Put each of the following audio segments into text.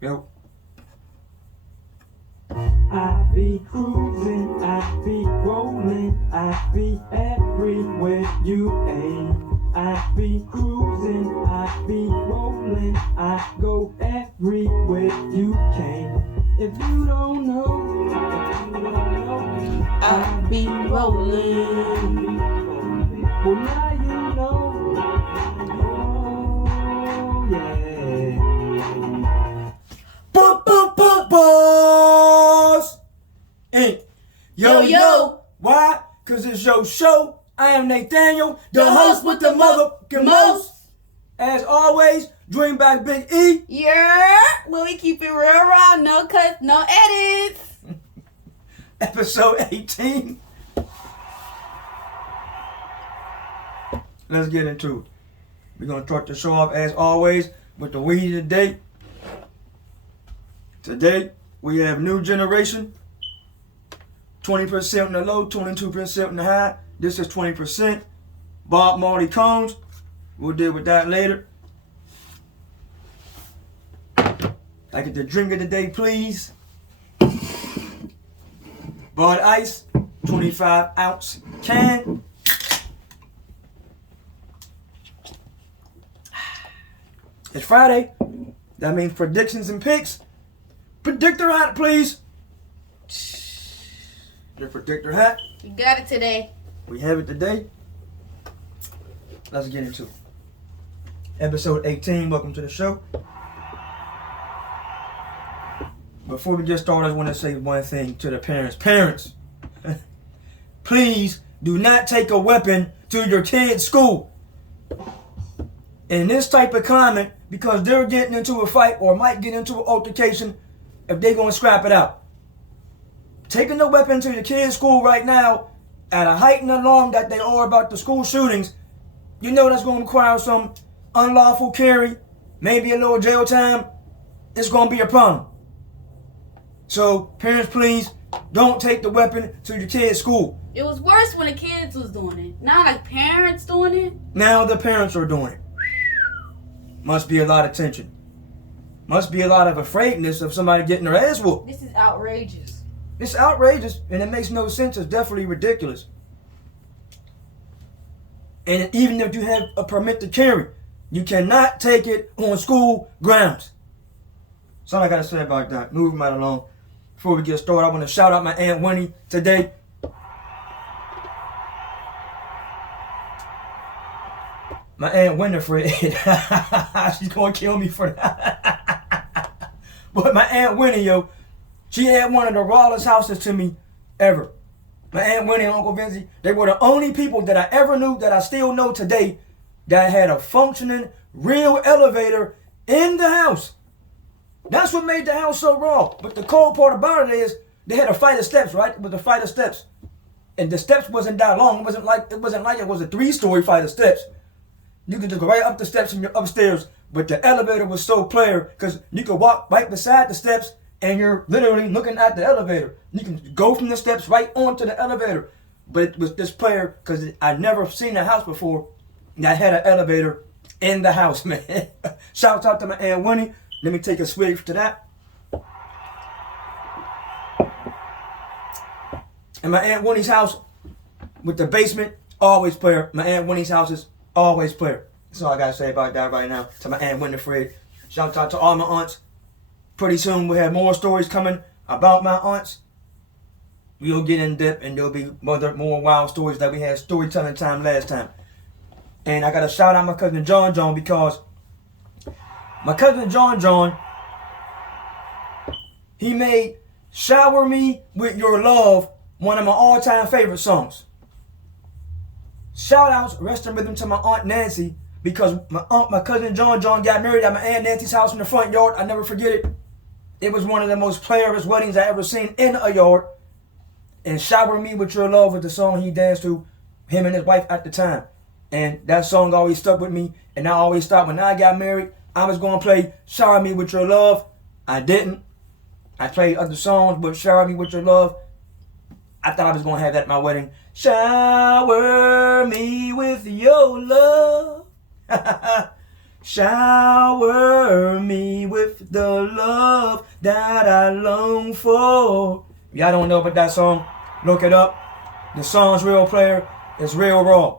Yo. I be cruising, I be rolling, I be everywhere you ain't. I be cruising, I be rolling, I go everywhere you can. If you don't know, I be rolling. Well, now you know. Oh, yeah. Boss Inc. Yo. Why? Cause it's your show. I am Nathaniel, the host with the motherfucking most. As always, Dream Back Big E. Yeah, well, we keep it real raw, no cuts, no edits. Episode 18. Let's get into it. We're gonna start the show off as always with the weed of the day. Today we have New Generation. 20% in the low, 22% in the high. This is 20%. Bob Marley Combs. We'll deal with that later. I get the drink of the day, please. Bud Ice, 25 ounce can. It's Friday. That means predictions and picks. Predictor hat, please. Your predictor hat. You got it today. We have it today. Let's get into it. Episode 18. Welcome to the show. Before we get started, I want to say one thing to the parents. Parents, please do not take a weapon to your kid's school. In this type of climate, because they're getting into a fight or might get into an altercation if they're going to scrap it out. Taking a weapon to your kid's school right now at a heightened alarm that they are about the school shootings, you know that's going to require some unlawful carry, maybe a little jail time. It's going to be a problem. So, parents, please don't take the weapon to your kid's school. It was worse when the kids was doing it. Now, like parents doing it. Now the parents are doing it. Must be a lot of tension. Must be a lot of afraidness of somebody getting their ass whooped. This is outrageous. It's outrageous and it makes no sense. It's definitely ridiculous. And even if you have a permit to carry, you cannot take it on school grounds. That's all I gotta say about that. Moving right along. Before we get started, I want to shout out my Aunt Winnie today. My Aunt Winifred. She's gonna kill me for that. But my Aunt Winnie, yo, she had one of the rawest houses to me ever. My Aunt Winnie and Uncle Vinci, they were the only people that I ever knew, that I still know today, that had a functioning, real elevator in the house. That's what made the house so raw. But the cold part about it is, they had a flight of steps, right? It was a flight of steps. And the steps wasn't that long. It wasn't like it was a 3-story flight of steps. You could just go right up the steps from your upstairs. But the elevator was so clear, because you could walk right beside the steps and you're literally looking at the elevator. You can go from the steps right onto the elevator. But it was this player, because I'd never seen a house before that had an elevator in the house, man. Shout out to my Aunt Winnie. Let me take a swig to that. And my Aunt Winnie's house with the basement, always player. My Aunt Winnie's house is always player. That's all I gotta say about that right now. To my Aunt Winifred. Shout out to all my aunts. Pretty soon we'll have more stories coming about my aunts. We'll get in depth and there'll be more wild stories that we had storytelling time last time. And I gotta shout out my cousin John because my cousin John, he made Shower Me With Your Love one of my all-time favorite songs. Shout outs, rest in rhythm to my Aunt Nancy, because my cousin John got married at my Aunt Nancy's house in the front yard. I never forget it. It was one of the most playerist weddings I ever seen in a yard. And Shower Me With Your Love was the song he danced to, him and his wife at the time. And that song always stuck with me. And I always thought when I got married, I was going to play Shower Me With Your Love. I didn't. I played other songs, but Shower Me With Your Love, I thought I was going to have that at my wedding. Shower me with your love. Shower me with the love that I long for. If y'all don't know about that song, look it up. The song's real, player. It's real raw.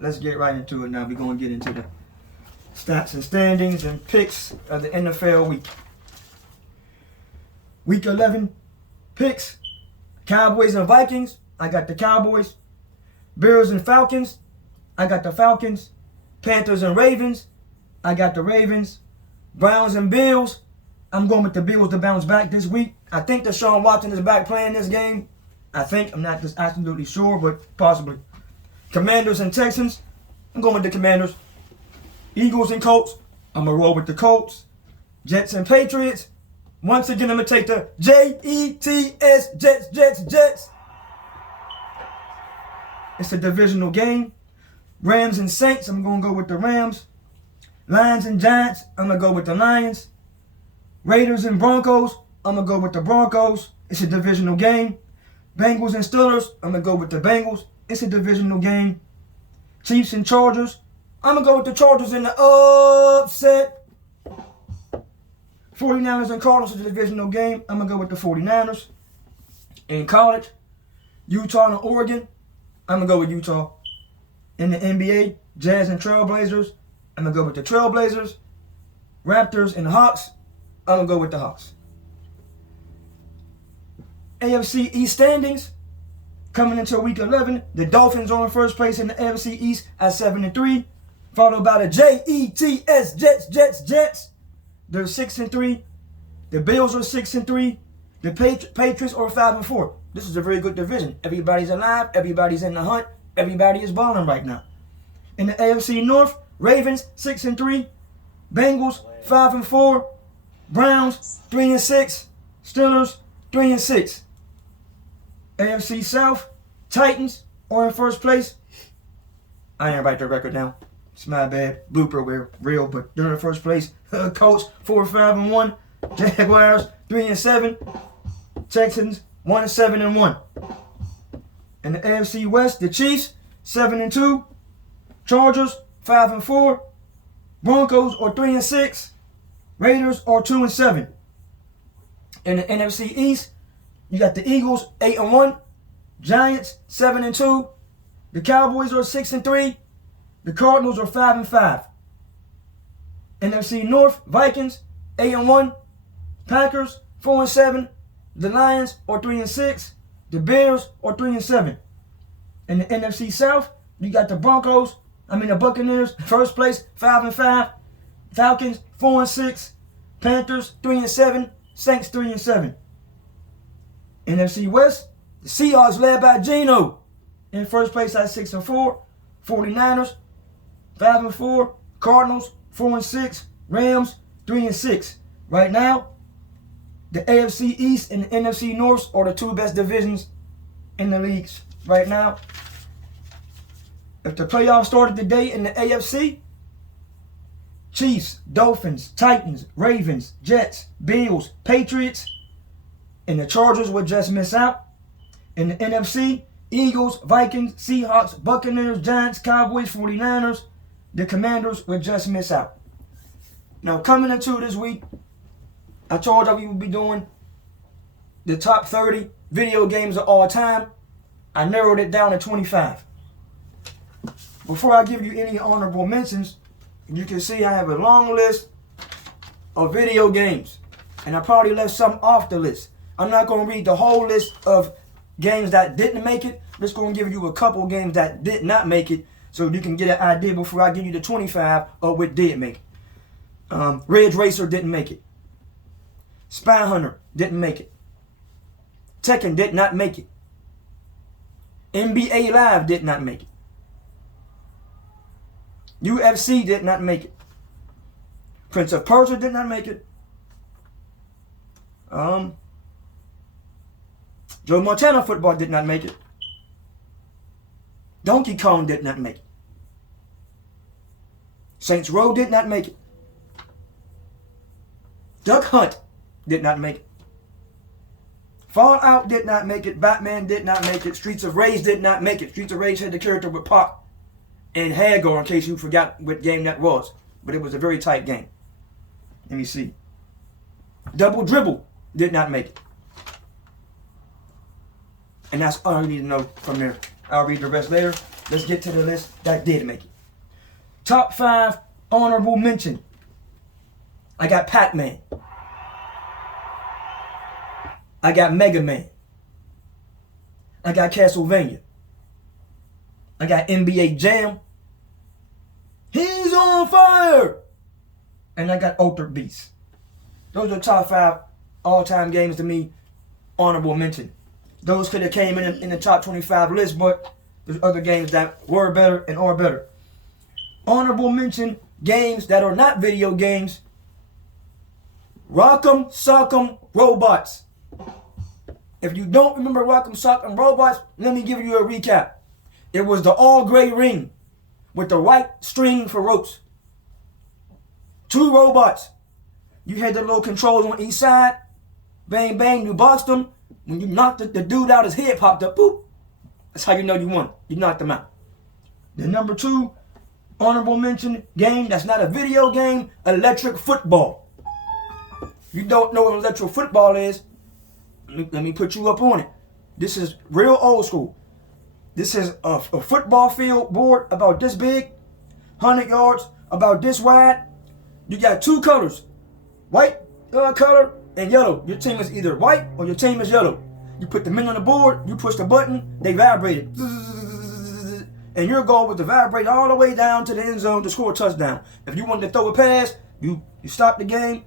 Let's get right into it now. We're going to get into the stats and standings and picks of the NFL week. Week 11 picks. Cowboys and Vikings. I got the Cowboys. Bears and Falcons. I got the Falcons. Panthers and Ravens. I got the Ravens. Browns and Bills. I'm going with the Bills to bounce back this week. I think Deshaun Watson is back playing this game. I think. I'm not just absolutely sure, but possibly. Commanders and Texans. I'm going with the Commanders. Eagles and Colts. I'm going to roll with the Colts. Jets and Patriots. Once again, I'm going to take the Jets, Jets. It's a divisional game. Rams and Saints. I'm going to go with the Rams. Lions and Giants. I'm going to go with the Lions. Raiders and Broncos. I'm going to go with the Broncos. It's a divisional game. Bengals and Steelers. I'm going to go with the Bengals. It's a divisional game. Chiefs and Chargers. I'm going to go with the Chargers in the upset. 49ers and Cardinals is a divisional game. I'm going to go with the 49ers. In college, Utah and Oregon. I'm going to go with Utah. In the NBA, Jazz and Trailblazers. I'm going to go with the Trailblazers. Raptors and Hawks. I'm going to go with the Hawks. AFC East standings. Coming into week 11, the Dolphins are in first place in the AFC East at 7-3. Followed by the Jets, Jets. They're 6-3. The Bills are 6-3. The Patriots are 5-4. This is a very good division. Everybody's alive. Everybody's in the hunt. Everybody is balling right now. In the AFC North, Ravens 6-3. Bengals 5-4. Browns 3-6. Steelers 3-6. AFC South, Titans are in first place. I didn't write their record down. It's my bad. Blooper reel, but they're in first place. Colts 4-5-1. Jaguars 3-7. Texans 1-7-1. In the AFC West, the Chiefs 7-2. Chargers 5-4. Broncos are 3-6. Raiders are 2-7. In the NFC East, you got the Eagles 8-1. Giants 7-2. The Cowboys are 6-3. The Cardinals are 5-5. NFC North, Vikings 8-1. Packers 4-7. The Lions are 3-6. The Bears are 3-7. In the NFC South, you got the Buccaneers, first place 5-5. Falcons 4-6. Panthers 3-7. Saints 3-7. NFC West, the Seahawks led by Geno in first place at 6-4. 49ers 5-4. Cardinals 4-6. Rams 3-6. Right now, the AFC East and the NFC North are the two best divisions in the leagues right now. If the playoffs started today in the AFC, Chiefs, Dolphins, Titans, Ravens, Jets, Bills, Patriots, and the Chargers would just miss out. In the NFC, Eagles, Vikings, Seahawks, Buccaneers, Giants, Cowboys, 49ers, the Commanders would just miss out. Now, coming into this week, I told you we would be doing the top 30 video games of all time. I narrowed it down to 25. Before I give you any honorable mentions, you can see I have a long list of video games. And I probably left some off the list. I'm not going to read the whole list of games that didn't make it. I'm just going to give you a couple games that did not make it so you can get an idea before I give you the 25 of what did make it. Ridge Racer didn't make it. Spy Hunter didn't make it. Tekken did not make it. NBA Live did not make it. UFC did not make it. Prince of Persia did not make it. Joe Montana Football did not make it. Donkey Kong did not make it. Saints Row did not make it. Duck Hunt did not make it. Fallout did not make it. Batman did not make it. Streets of Rage did not make it. Streets of Rage had the character with Pac and Hagar, in case you forgot what game that was. But it was a very tight game. Let me see. Double Dribble did not make it. And that's all you need to know from there. I'll read the rest later. Let's get to the list that did make it. Top 5 honorable mention. I got Pac-Man. I got Mega Man. I got Castlevania. I got NBA Jam. He's on fire! And I got Altered Beast. Those are top 5 all-time games to me. Honorable mention. Those could have came in the top 25 list, but there's other games that were better and are better. Honorable mention games that are not video games. Rock'em Sock'em Robots. If you don't remember Rock'em Sock'em Robots, let me give you a recap. It was the all-gray ring with the white string for ropes. 2 robots. You had the little controls on each side. Bang, bang, you boxed them. When you knocked the dude out, his head popped up. Boop. That's how you know you won. You knocked them out. The number 2 honorable mention game that's not a video game, electric football. If you don't know what electric football is, let me put you up on it. This is real old school. This is a football field board about this big, 100 yards, about this wide. You got 2 colors, white color and yellow. Your team is either white or your team is yellow. You put the men on the board, you push the button, they vibrate it. And your goal was to vibrate all the way down to the end zone to score a touchdown. If you wanted to throw a pass, you stop the game.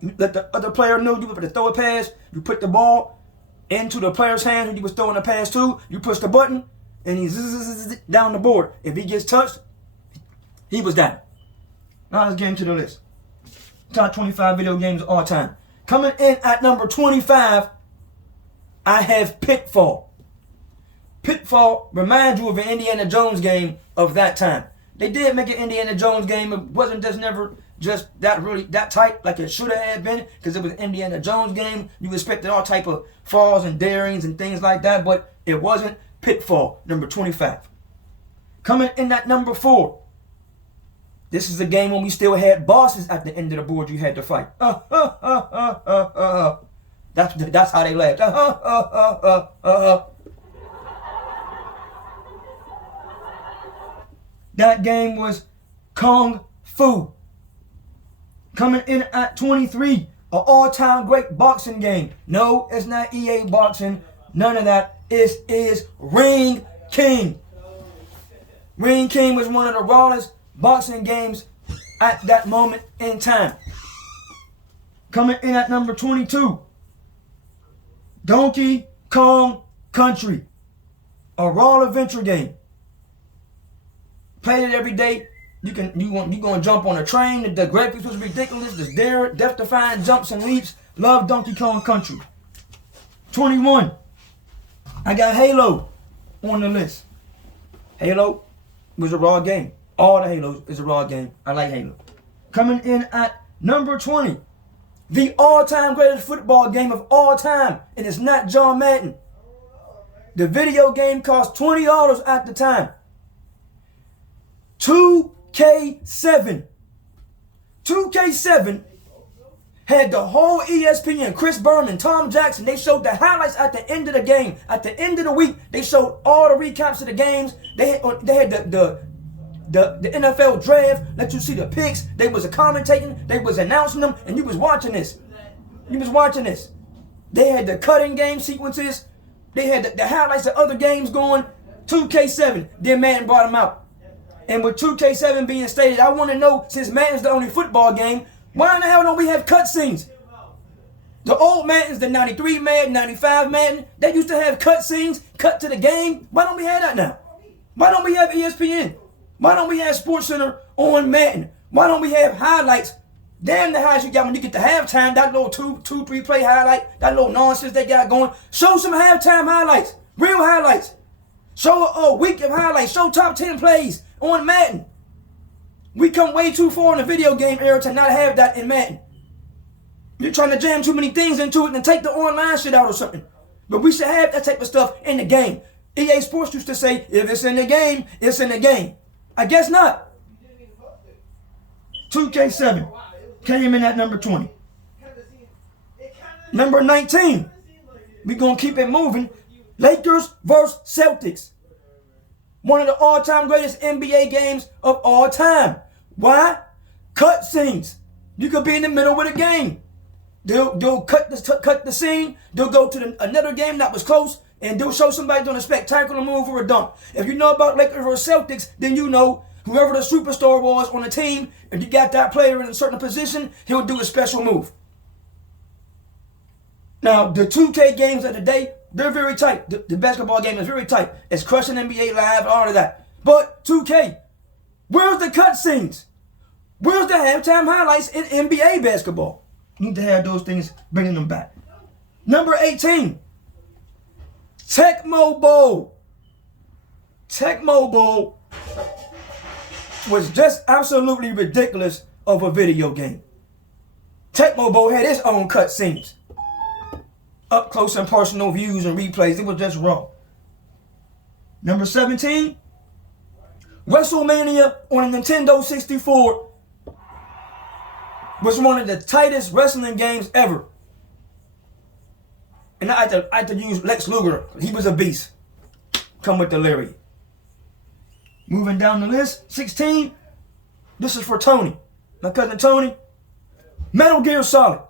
You let the other player know you were to throw a pass. You put the ball into the player's hand who you was throwing the pass to. You push the button, and he's down the board. If he gets touched, he was down. Now let's get into the list. Top 25 video games of all time. Coming in at number 25, I have Pitfall. Pitfall reminds you of an Indiana Jones game of that time. They did make an Indiana Jones game. It wasn't just that tight like it should have been, because it was an Indiana Jones game. You expected all type of falls and darings and things like that, but it wasn't. Pitfall, number 25. Coming in at number 4. This is a game when we still had bosses at the end of the board you had to fight. That's how they laughed. That game was Kung Fu. Coming in at 23, an all-time great boxing game. No, it's not EA boxing. None of that. It is Ring King. Ring King was one of the rawest boxing games at that moment in time. Coming in at number 22, Donkey Kong Country, a raw adventure game. Played it every day. You gonna jump on a train. The graphics was ridiculous. The death-defying jumps and leaps. Love Donkey Kong Country. 21. I got Halo on the list. Halo was a raw game. All the Halos is a raw game. I like Halo. Coming in at number 20. The all-time greatest football game of all time. And it's not John Madden. The video game cost $20 at the time. 2K7. 2K7 had the whole ESPN, Chris Berman, Tom Jackson. They showed the highlights at the end of the game. At the end of the week, they showed all the recaps of the games. They had the NFL draft. Let you see the picks. They was commentating. They was announcing them, and you was watching this. You was watching this. They had the cutting game sequences. They had the highlights of other games going. 2K7. Then Madden brought them out. And with 2K7 being stated, I want to know, since Madden's the only football game, why in the hell don't we have cutscenes? The old Maddens, the 93 Madden, 95 Madden, they used to have cutscenes, cut to the game. Why don't we have that now? Why don't we have ESPN? Why don't we have SportsCenter on Madden? Why don't we have highlights? Damn the highlights you got when you get to halftime, that little 2-3 play highlight, that little nonsense they got going. Show some halftime highlights, real highlights. Show a week of highlights, show top 10 plays on Madden. We come way too far in the video game era to not have that in Madden. You're trying to jam too many things into it and take the online shit out or something. But we should have that type of stuff in the game. EA Sports used to say, if it's in the game, it's in the game. I guess not. 2K7 came in at number 20. Number 19. We're going to keep it moving. Lakers versus Celtics. One of the all-time greatest NBA games of all time. Why? Cutscenes. You could be in the middle of a game. They'll cut the scene. They'll go to another game that was close, and they'll show somebody doing a spectacular move or a dunk. If you know about Lakers versus Celtics, then you know whoever the superstar was on the team, if you got that player in a certain position, he'll do a special move. Now, the 2K games of the day, they're very tight. The basketball game is very tight. It's crushing NBA Live, all of that. But 2K, where's the cutscenes? Where's the halftime highlights in NBA basketball? You need to have those things, bringing them back. Number 18, Tecmo Bowl. Tecmo Bowl was just absolutely ridiculous of a video game. Tecmo Bowl had its own cutscenes. Up close and personal views and replays. It was just wrong. Number 17, WrestleMania on a Nintendo 64 was one of the tightest wrestling games ever. And I had to use Lex Luger. He was a beast. Come with the Larry. Moving down the list, 16. This is for Tony. My cousin Tony. Metal Gear Solid.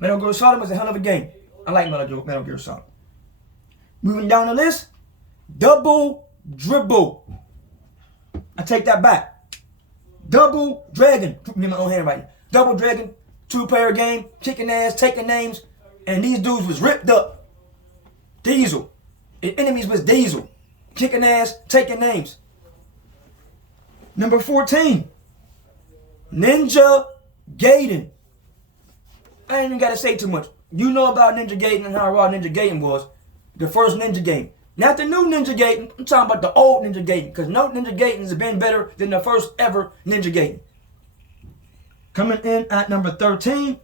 Metal Gear Solid was a hell of a game. I like Metal Gear Solid. Moving down the list, Double Dribble. I take that back. Double Dragon. Put me in my own handwriting. Double Dragon, 2-player game, kicking ass, taking names, and these dudes was ripped up. Diesel. The enemies was Diesel. Kicking ass, taking names. Number 14, Ninja Gaiden. I ain't even got to say too much. You know about Ninja Gaiden and how raw Ninja Gaiden was. The first Ninja game. Not the new Ninja Gaiden. I'm talking about the old Ninja Gaiden. Because no Ninja Gaiden has been better than the first ever Ninja Gaiden. Coming in at number 13,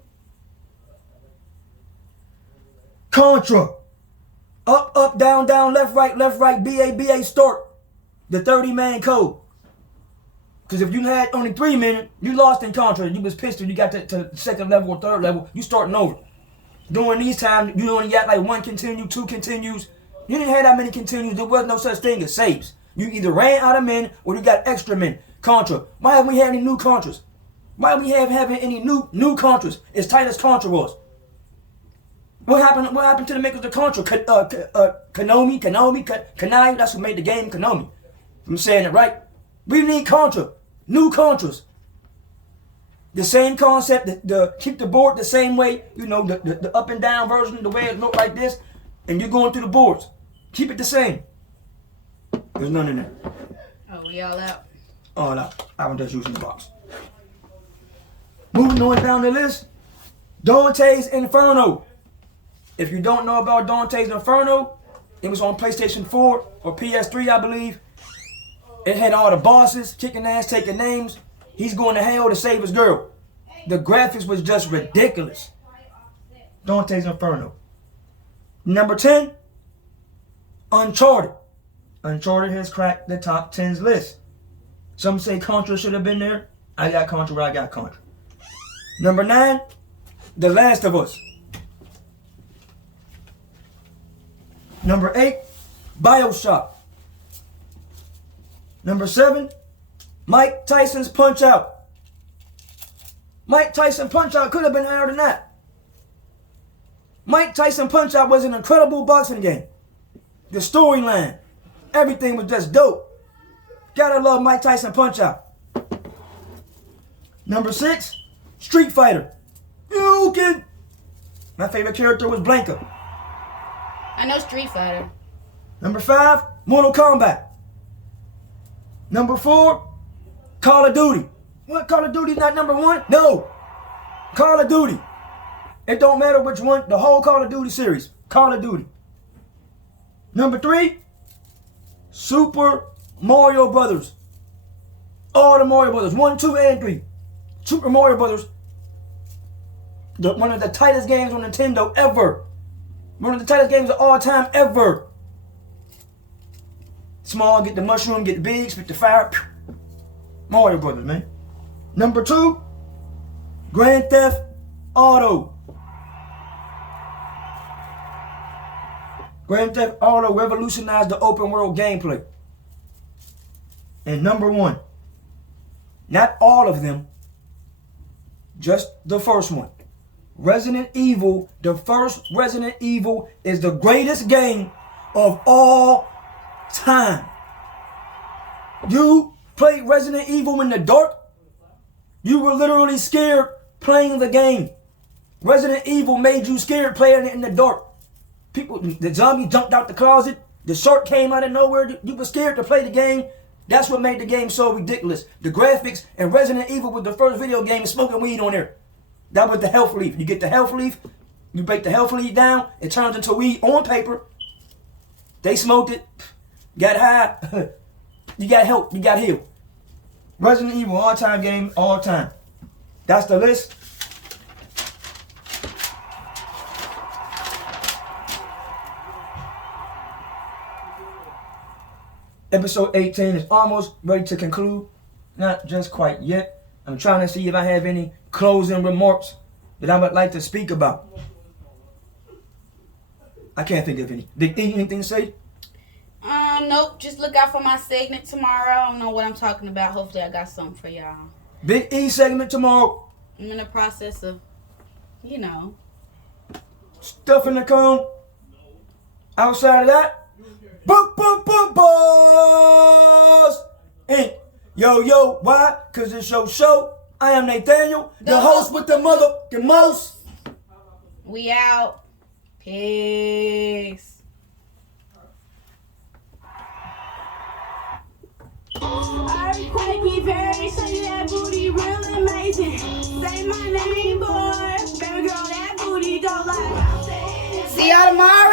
Contra. Up, up, down, down, left, right, BA, BA, start. The 30-man code. Because if you had only 3 minutes, you lost in Contra. You was pissed if you got to the second level or third level. You starting over. During these times, you only got like 1 continue, 2 continues. You didn't have that many continues. There was no such thing as saves. You either ran out of men or you got extra men. Contra. Why haven't we had any new Contras? Why don't we having any new Contras as tight as Contra was? What happened to the makers of Contra? Konami, that's who made the game, Konami. I'm saying it right. We need Contra. New Contras. The same concept, keep the board the same way, you know, the up and down version, the way it looked like this, and you're going through the boards. Keep it the same. There's none in there. Oh, we all out. All out. I'm just using the box. Moving on down the list, Dante's Inferno. If you don't know about Dante's Inferno, it was on PlayStation 4 or PS3, I believe. It had all the bosses, kicking ass, taking names. He's going to hell to save his girl. The graphics was just ridiculous. Dante's Inferno. Number 10, Uncharted. Uncharted has cracked the top 10's list. Some say Contra should have been there. I got Contra where I got Contra. Number 9, The Last of Us. Number 8, BioShock. Number 7, Mike Tyson's Punch-Out. Mike Tyson Punch-Out could have been higher than that. Mike Tyson Punch-Out was an incredible boxing game. The storyline, everything was just dope. Gotta love Mike Tyson Punch-Out. Number 6, Street Fighter. You can. My favorite character was Blanka. I know Street Fighter. Number 5, Mortal Kombat. Number 4, Call of Duty. What, Call of Duty not number 1? No. Call of Duty. It don't matter which one, the whole Call of Duty series. Call of Duty. Number 3, Super Mario Brothers. All the Mario Brothers, 1, 2, and 3. Super Mario Brothers. One of the tightest games on Nintendo ever. One of the tightest games of all time ever. Small, get the mushroom, get the big, spit the fire. Mario Brothers, man. Number 2, Grand Theft Auto. Grand Theft Auto revolutionized the open world gameplay. And number one, not all of them, just the first one. Resident Evil, the first Resident Evil is the greatest game of all time. You played Resident Evil in the dark. You were literally scared playing the game. Resident Evil made you scared playing it in the dark. People, the zombie jumped out the closet. The shark came out of nowhere. You were scared to play the game. That's what made the game so ridiculous. The graphics, and Resident Evil was the first video game smoking weed on there. That was the health leaf. You get the health leaf, you break the health leaf down, it turns into weed on paper. They smoked it, got high, you got help, you got healed. Resident Evil, all-time game, all time. That's the list. Episode 18 is almost ready to conclude. Not just quite yet. I'm trying to see if I have any closing remarks that I would like to speak about. I can't think of any. Big E, anything to say? Nope. Just look out for my segment tomorrow. I don't know what I'm talking about. Hopefully I got something for y'all. Big E segment tomorrow. I'm in the process of, Stuff in the cone. Outside of that, boss. Inc. Yo, why? Cause it's your show. I am Nathaniel, the host with the motherfucking most. We out. Peace. Earthquake very show you that booty real amazing. Say my name, boy. Baby girl, that booty don't lie. See y'all tomorrow.